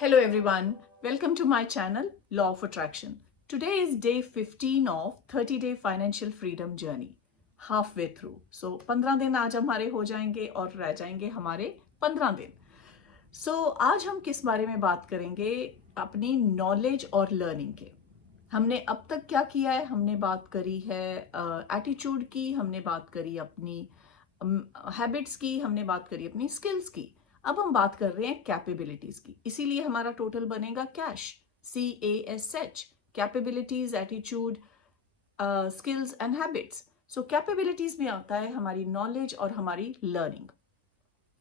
Hello everyone, welcome to my channel Law of Attraction. Today is day 15 of 30-day financial freedom journey, halfway through. So 15 दिन आज हमारे हो जाएंगे और रह जाएंगे हमारे 15 दिन. So आज हम किस बारे में बात करेंगे? अपनी नॉलेज और लर्निंग के. हमने अब तक क्या किया है? हमने बात करी है एटीट्यूड की, हमने बात करी अपनी हैबिट्स की, हमने बात करी अपनी स्किल्स की. अब हम बात कर रहे हैं कैपेबिलिटीज की. इसीलिए हमारा टोटल बनेगा cash, CASH, capabilities, attitude, skills and habits. So capabilities में आता है हमारी नॉलेज और हमारी लर्निंग.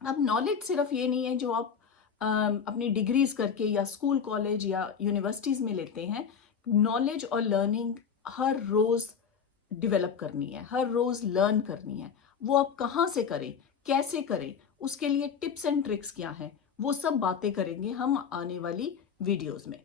अब नॉलेज सिर्फ ये नहीं है जो आप अपनी डिग्रीज करके या स्कूल कॉलेज या यूनिवर्सिटीज में लेते हैं. नॉलेज और लर्निंग हर रोज डेवलप करनी है, हर रोज लर्न करनी है. वो आप कहाँ से करें, कैसे करें, उसके लिए टिप्स एंड ट्रिक्स क्या हैं, वो सब बातें करेंगे हम आने वाली वीडियोस में.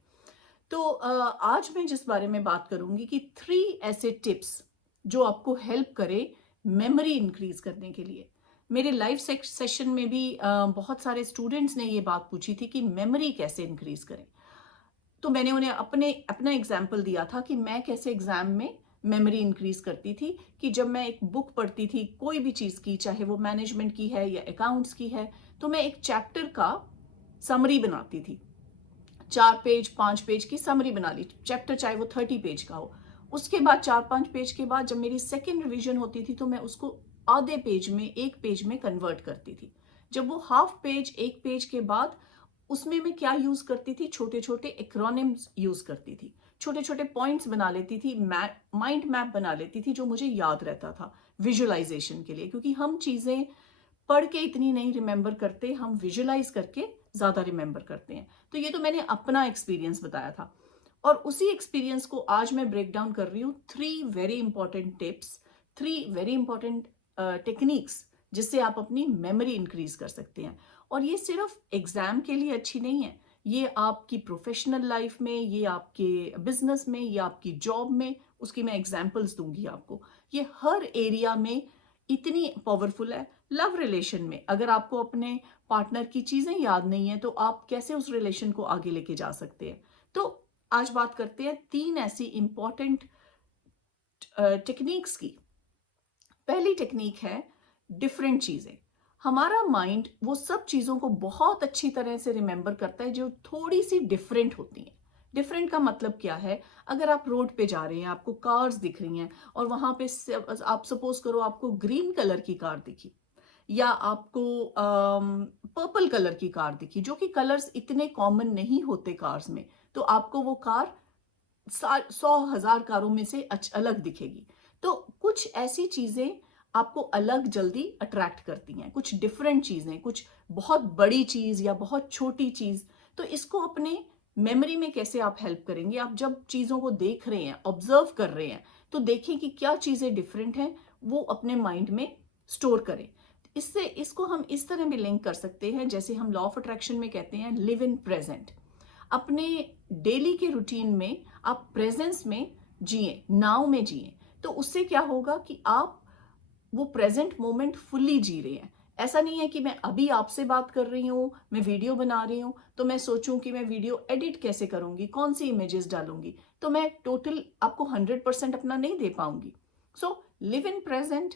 तो आज मैं जिस बारे में बात करूंगी कि 3 ऐसे टिप्स जो आपको हेल्प करे मेमोरी इंक्रीज करने के लिए. मेरे लाइव सेशन में भी बहुत सारे स्टूडेंट्स ने ये बात पूछी थी कि मेमोरी कैसे इंक्रीज करें. तो मैंने उन्हें अपना एग्जाम्पल दिया था कि मैं कैसे एग्जाम में मेमोरी इंक्रीज करती थी. कि जब मैं एक बुक पढ़ती थी कोई भी चीज की, चाहे वो मैनेजमेंट की है या अकाउंट्स की है, तो मैं एक चैप्टर का समरी बनाती थी. 4 पेज 5 पेज की समरी बना ली, चैप्टर चाहे वो 30 पेज का हो. उसके बाद 4-5 पेज के बाद जब मेरी सेकेंड रिविजन होती थी तो मैं उसको आधे पेज में, 1 पेज में कन्वर्ट करती थी. जब वो हाफ पेज, 1 पेज के बाद उसमें मैं क्या यूज करती थी, छोटे छोटे एक्रोनिम्स यूज करती थी, छोटे छोटे पॉइंट्स बना लेती थी, माइंड मैप बना लेती थी जो मुझे याद रहता था विजुअलाइजेशन के लिए. क्योंकि हम चीजें पढ़ के इतनी नहीं रिमेंबर करते, हम विजुअलाइज करके ज्यादा रिमेंबर करते हैं. तो ये तो मैंने अपना एक्सपीरियंस बताया था, और उसी एक्सपीरियंस को आज मैं ब्रेक डाउन कर रही हूँ 3 very important tips, 3 very important techniques जिससे आप अपनी मेमोरी इंक्रीज कर सकते हैं. और ये सिर्फ एग्जाम के लिए अच्छी नहीं है, ये आपकी प्रोफेशनल लाइफ में, ये आपके बिजनेस में, ये आपकी जॉब में, उसकी मैं एग्जांपल्स दूंगी आपको. ये हर एरिया में इतनी पावरफुल है. लव रिलेशन में अगर आपको अपने पार्टनर की चीजें याद नहीं है तो आप कैसे उस रिलेशन को आगे लेके जा सकते हैं. तो आज बात करते हैं 3 ऐसी इंपॉर्टेंट टेक्निक्स की. पहली टेक्निक है डिफरेंट चीजें. हमारा माइंड वो सब चीजों को बहुत अच्छी तरह से रिमेंबर करता है जो थोड़ी सी डिफरेंट होती हैं. डिफरेंट का मतलब क्या है? अगर आप रोड पे जा रहे हैं, आपको कार्स दिख रही हैं, और वहां पे आप सपोज करो आपको ग्रीन कलर की कार दिखी, या आपको पर्पल कलर की कार दिखी, जो कि कलर्स इतने कॉमन नहीं होते कार्स में, तो आपको वो कार 100,000 कारों में से अलग दिखेगी. तो कुछ ऐसी चीजें आपको अलग जल्दी अट्रैक्ट करती हैं, कुछ डिफरेंट चीजें, कुछ बहुत बड़ी चीज या बहुत छोटी चीज. तो इसको अपने मेमोरी में कैसे आप हेल्प करेंगे? आप जब चीजों को देख रहे हैं, ऑब्जर्व कर रहे हैं, तो देखें कि क्या चीजें डिफरेंट हैं, वो अपने माइंड में स्टोर करें. इसको हम इस तरह भी लिंक कर सकते हैं जैसे हम लॉ ऑफ अट्रैक्शन में कहते हैं लिव इन प्रेजेंट. अपने डेली के रूटीन में आप प्रेजेंस में जिए, नाउ में जिए. तो उससे क्या होगा कि आप वो प्रेजेंट मोमेंट फुल्ली जी रहे हैं. ऐसा नहीं है कि मैं अभी आपसे बात कर रही हूँ, मैं वीडियो बना रही हूँ, तो मैं सोचूं कि मैं वीडियो एडिट कैसे करूंगी, कौन सी इमेजेस डालूंगी, तो मैं टोटल आपको 100% अपना नहीं दे पाऊंगी. So live in present,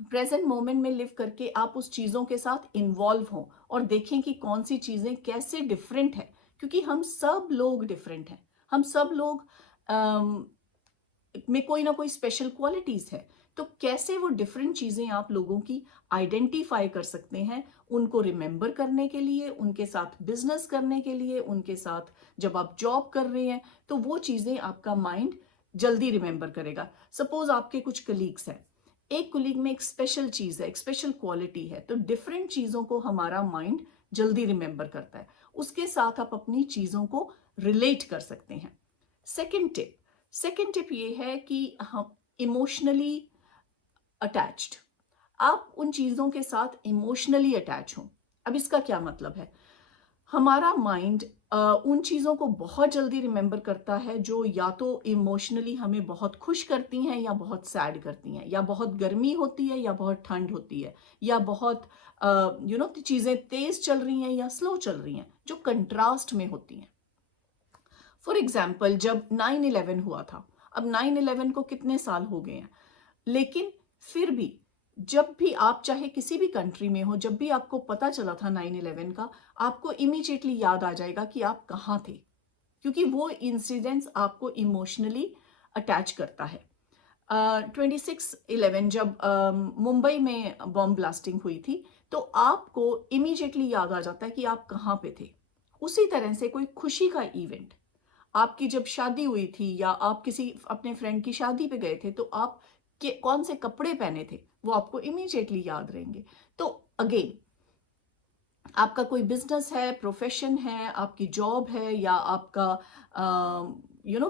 present moment में लिव करके आप उस चीजों के साथ इन्वॉल्व हों और देखें कि कौन सी चीजें कैसे डिफरेंट है. क्योंकि हम सब लोग डिफरेंट हैं, हम सब लोग में कोई ना कोई स्पेशल क्वालिटीज है. तो कैसे वो डिफरेंट चीजें आप लोगों की आइडेंटिफाई कर सकते हैं, उनको रिमेंबर करने के लिए, उनके साथ बिजनेस करने के लिए, उनके साथ जब आप जॉब कर रहे हैं, तो वो चीजें आपका माइंड जल्दी रिमेंबर करेगा. सपोज आपके कुछ कलीग्स हैं, एक कलीग में एक स्पेशल चीज है, एक स्पेशल क्वालिटी है, तो डिफरेंट चीजों को हमारा माइंड जल्दी रिमेंबर करता है. उसके साथ आप अपनी चीजों को रिलेट कर सकते हैं. सेकेंड टिप ये है कि हम इमोशनली अटैच्ड, आप उन चीजों के साथ इमोशनली अटैच हो. अब इसका क्या मतलब है? हमारा माइंड उन चीज़ों को बहुत जल्दी रिमेंबर करता है जो या तो इमोशनली हमें बहुत खुश करती हैं या बहुत सैड करती हैं, या बहुत गर्मी होती है या बहुत ठंड होती है, या बहुत चीज़ें तेज चल रही हैं या स्लो चल रही हैं, जो कंट्रास्ट में होती हैं। फॉर एग्जाम्पल, जब 9/11 हुआ था, अब 9/11 को कितने साल हो गए हैं, लेकिन फिर भी जब भी आप चाहे किसी भी कंट्री में हो, जब भी आपको पता चला था 9/11 का, आपको इमीडिएटली याद आ जाएगा कि आप कहाँ थे, क्योंकि वो इंसिडेंट्स आपको इमोशनली अटैच करता है। 26/11 जब मुंबई में बॉम्ब ब्लास्टिंग हुई थी, तो आपको इमीडिएटली याद आ जाता है कि आप कहाँ पे थे। उसी तरह से कोई खुशी का इवेंट, आपकी जब शादी हुई थी या आप किसी अपने फ्रेंड की शादी पे गए थे, तो आप के कौन से कपड़े पहने थे, वो आपको इमीडिएटली याद रहेंगे। तो अगेन, आपका कोई बिजनेस है, प्रोफेशन है, आपकी जॉब है, या आपका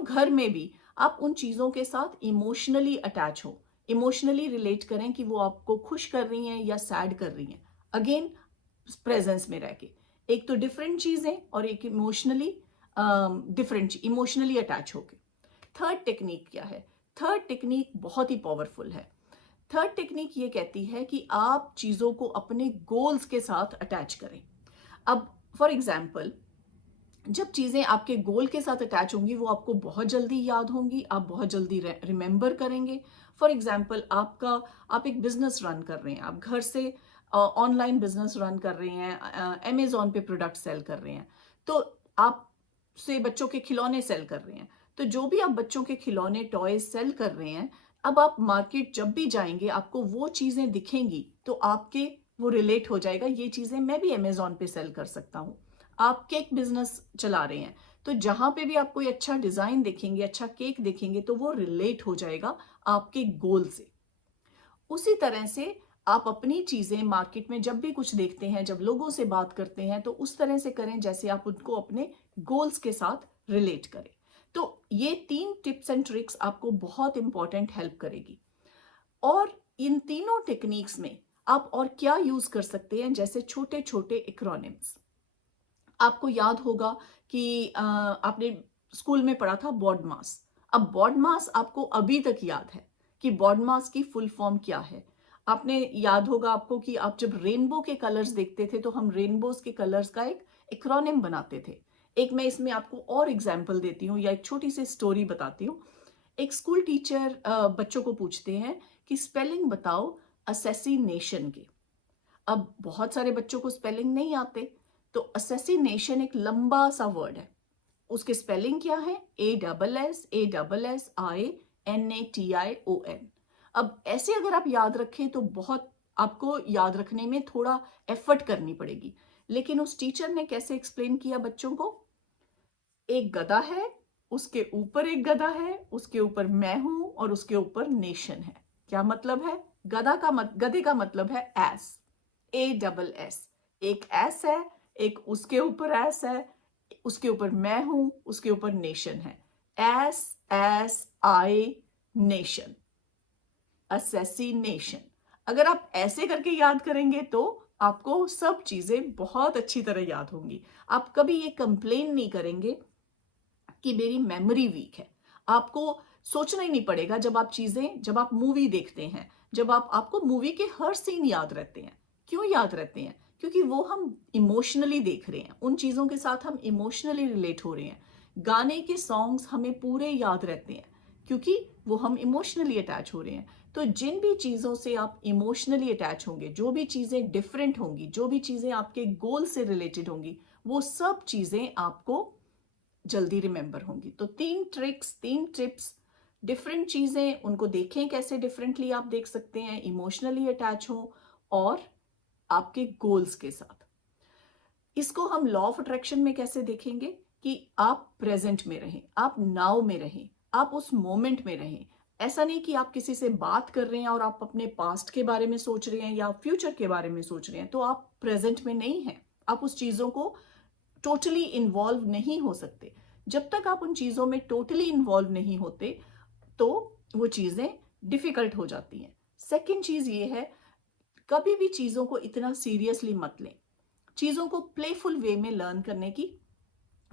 घर में भी आप उन चीज़ों के साथ इमोशनली अटैच हो, इमोशनली रिलेट करें कि वो आपको खुश कर रही हैं या सैड कर रही हैं। अगेन, प्रेजेंस में रह के, एक तो डिफरेंट चीज़ें और एक इमोशनली डिफरेंट, इमोशनली अटैच होके। थर्ड टेक्निक क्या है? थर्ड टेक्निक बहुत ही पावरफुल है। थर्ड टेक्निक ये कहती है कि आप चीज़ों को अपने गोल्स के साथ अटैच करें। अब फॉर एग्जाम्पल, जब चीज़ें आपके गोल के साथ अटैच होंगी, वो आपको बहुत जल्दी याद होंगी, आप बहुत जल्दी रिमेंबर करेंगे। फॉर एग्जाम्पल, आप एक बिजनेस रन कर रहे हैं, आप घर से ऑनलाइन बिजनेस रन कर रहे हैं, अमेजोन पे प्रोडक्ट सेल कर रहे हैं, तो आप से बच्चों के खिलौने सेल कर रहे हैं। तो जो भी आप बच्चों के खिलौने, टॉयज सेल कर रहे हैं, अब आप मार्केट जब भी जाएंगे, आपको वो चीज़ें दिखेंगी, तो आपके वो रिलेट हो जाएगा, ये चीज़ें मैं भी अमेजोन पे सेल कर सकता हूँ। आप केक बिजनेस चला रहे हैं, तो जहां पे भी आप कोई अच्छा डिजाइन देखेंगे, अच्छा केक देखेंगे, तो वो रिलेट हो जाएगा आपके गोल से। उसी तरह से आप अपनी चीजें मार्केट में जब भी कुछ देखते हैं, जब लोगों से बात करते हैं, तो उस तरह से करें जैसे आप उनको अपने गोल्स के साथ रिलेट करें। तो ये 3 टिप्स एंड ट्रिक्स आपको बहुत इंपॉर्टेंट हेल्प करेगी। और इन तीनों टेक्निक्स में आप और क्या यूज कर सकते हैं, जैसे छोटे छोटे एक्रोनिम्स। आपको याद होगा कि आपने स्कूल में पढ़ा था बॉड मास। अब बॉड मास आपको अभी तक याद है कि बॉड मास की फुल फॉर्म क्या है। आपने याद होगा आपको कि आप जब रेनबो के कलर्स देखते थे, तो हम रेनबोज के कलर्स का एक एक्रोनिम बनाते थे। एक मैं इसमें आपको और एग्जाम्पल देती हूँ, या एक छोटी सी स्टोरी बताती हूँ। एक स्कूल टीचर बच्चों को पूछते हैं कि स्पेलिंग बताओ असैसिनेशन के। अब बहुत सारे बच्चों को स्पेलिंग नहीं आते, तो असैसिनेशन एक लंबा सा वर्ड है। उसके स्पेलिंग क्या है? ASSASSINATION। अब ऐसे अगर आप याद रखें, तो बहुत आपको याद रखने में थोड़ा एफर्ट करनी पड़ेगी। लेकिन उस टीचर ने कैसे एक्सप्लेन किया बच्चों को? एक गधा है, उसके ऊपर एक गधा है, उसके ऊपर मैं हूं, और उसके ऊपर नेशन है। क्या मतलब है? गधे का मतलब है एस, ASS। एक एस है, एक उसके ऊपर एस है, उसके ऊपर मैं हूं, उसके ऊपर नेशन है। SSI nation, assassination. अगर आप ऐसे करके याद करेंगे, तो आपको सब चीजें बहुत अच्छी तरह याद होंगी। आप कभी ये कंप्लेन नहीं करेंगे कि मेरी मेमोरी वीक है। आपको सोचना ही नहीं पड़ेगा, जब आप मूवी देखते हैं, जब आपको मूवी के हर सीन याद रहते हैं। क्यों याद रहते हैं? क्योंकि वो हम इमोशनली देख रहे हैं, उन चीजों के साथ हम इमोशनली रिलेट हो रहे हैं। गाने के सॉन्ग्स हमें पूरे याद रहते हैं, क्योंकि वो हम इमोशनली अटैच हो रहे हैं। तो जिन भी चीजों से आप इमोशनली अटैच होंगे, जो भी चीजें डिफरेंट होंगी, जो भी चीजें आपके गोल से रिलेटेड होंगी, वो सब चीजें आपको जल्दी रिमेंबर होंगी। तो 3 ट्रिक्स, 3 टिप्स, डिफरेंट चीजें, उनको देखें कैसे डिफरेंटली आप देख सकते हैं, इमोशनली अटैच हो और आपके गोल्स के साथ। इसको हम लॉ ऑफ अट्रैक्शन में कैसे देखेंगे? कि आप प्रेजेंट में रहें, आप नाउ में रहें, आप उस मोमेंट में रहें। ऐसा नहीं कि आप किसी से बात कर रहे हैं और आप अपने पास्ट के बारे में सोच रहे हैं या फ्यूचर के बारे में सोच रहे हैं, तो आप प्रेजेंट में नहीं हैं। आप उस चीजों को टोटली इन्वॉल्व नहीं हो सकते। जब तक आप उन चीजों में टोटली इन्वॉल्व नहीं होते, तो वो चीजें डिफिकल्ट हो जाती हैं। सेकेंड चीज ये है, कभी भी चीजों को इतना सीरियसली मत लें। चीज़ों को प्लेफुल वे में लर्न करने की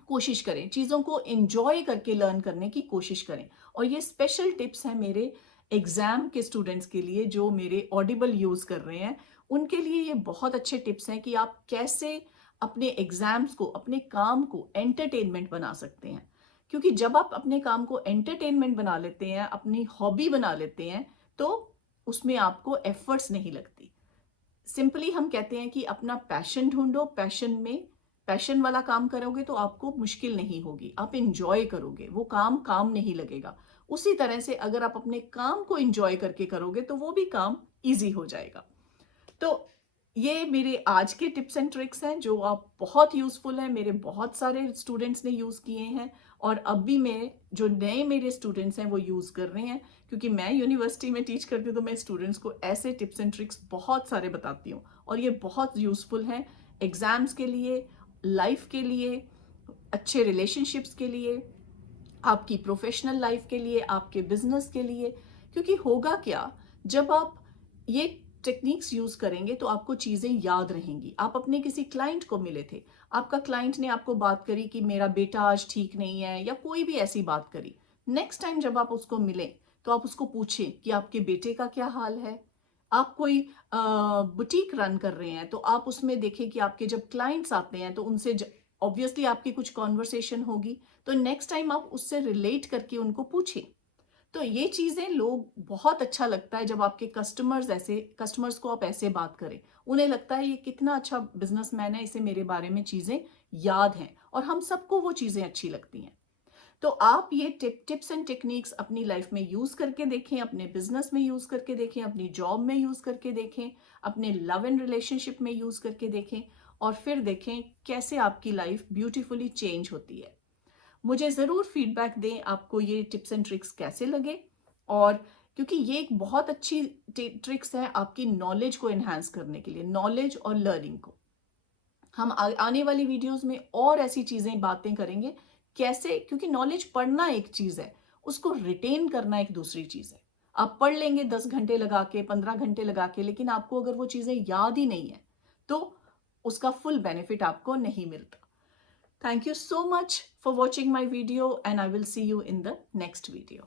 कोशिश करें, चीज़ों को एंजॉय करके लर्न करने की कोशिश करें। और ये स्पेशल टिप्स हैं मेरे एग्जाम के स्टूडेंट्स के लिए जो मेरे ऑडिबल यूज़ कर रहे हैं। उनके लिए ये बहुत अच्छे टिप्स हैं कि आप कैसे अपने एग्जाम्स को, अपने काम को एंटरटेनमेंट बना सकते हैं। क्योंकि जब आप अपने काम को एंटरटेनमेंट बना लेते हैं, अपनी हॉबी बना लेते हैं, तो उसमें आपको एफर्ट्स नहीं लगती। सिंपली हम कहते हैं कि अपना पैशन ढूंढो, पैशन वाला काम करोगे तो आपको मुश्किल नहीं होगी, आप इंजॉय करोगे, वो काम काम नहीं लगेगा। उसी तरह से अगर आप अपने काम को इंजॉय करके करोगे तो वो भी काम इजी हो जाएगा। तो ये मेरे आज के टिप्स एंड ट्रिक्स हैं जो आप बहुत यूजफुल हैं, मेरे बहुत सारे स्टूडेंट्स ने यूज किए हैं और अब भी मैं जो नए मेरे स्टूडेंट्स हैं वो यूज कर रहे हैं। क्योंकि मैं यूनिवर्सिटी में टीच करती हूँ तो मैं स्टूडेंट्स को ऐसे टिप्स एंड ट्रिक्स बहुत सारे बताती हूँ और ये बहुत यूजफुल हैं एग्जाम्स के लिए, लाइफ के लिए, अच्छे रिलेशनशिप्स के लिए, आपकी प्रोफेशनल लाइफ के लिए, आपके बिजनेस के लिए। क्योंकि होगा क्या, जब आप ये टेक्निक्स यूज करेंगे तो आपको चीजें याद रहेंगी। आप अपने किसी क्लाइंट को मिले थे, आपका क्लाइंट ने आपको बात करी कि मेरा बेटा आज ठीक नहीं है या कोई भी ऐसी बात करी। नेक्स्ट टाइम जब आप उसको मिले तो आप उसको पूछें कि आपके बेटे का क्या हाल है। आप कोई बुटीक रन कर रहे हैं तो आप उसमें देखें कि आपके जब क्लाइंट्स आते हैं तो उनसे ऑब्वियसली आपकी कुछ कॉन्वर्सेशन होगी, तो नेक्स्ट टाइम आप उससे रिलेट करके उनको पूछें। तो ये चीजें लोग बहुत अच्छा लगता है जब आपके कस्टमर्स को आप ऐसे बात करें। उन्हें लगता है ये कितना अच्छा बिजनेसमैन है, इसे मेरे बारे में चीजें याद हैं और हम सबको वो चीजें अच्छी लगती हैं। तो आप ये टिप्स एंड टेक्निक्स अपनी लाइफ में यूज करके देखें, अपने बिजनेस में यूज करके देखें, अपनी जॉब में यूज करके देखें, अपने लव एंड रिलेशनशिप में यूज करके देखें और फिर देखें कैसे आपकी लाइफ ब्यूटीफुली चेंज होती है। मुझे ज़रूर फीडबैक दें आपको ये टिप्स एंड ट्रिक्स कैसे लगे। और क्योंकि ये एक बहुत अच्छी ट्रिक्स है आपकी नॉलेज को एनहांस करने के लिए, नॉलेज और लर्निंग को। हम आने वाली वीडियोस में और ऐसी चीजें बातें करेंगे कैसे, क्योंकि नॉलेज पढ़ना एक चीज है, उसको रिटेन करना एक दूसरी चीज है। आप पढ़ लेंगे 10 घंटे लगा के, 15 घंटे लगा के, लेकिन आपको अगर वो चीजें याद ही नहीं है तो उसका फुल बेनिफिट आपको नहीं मिलता। Thank you so much for watching my video and I will see you in the next video.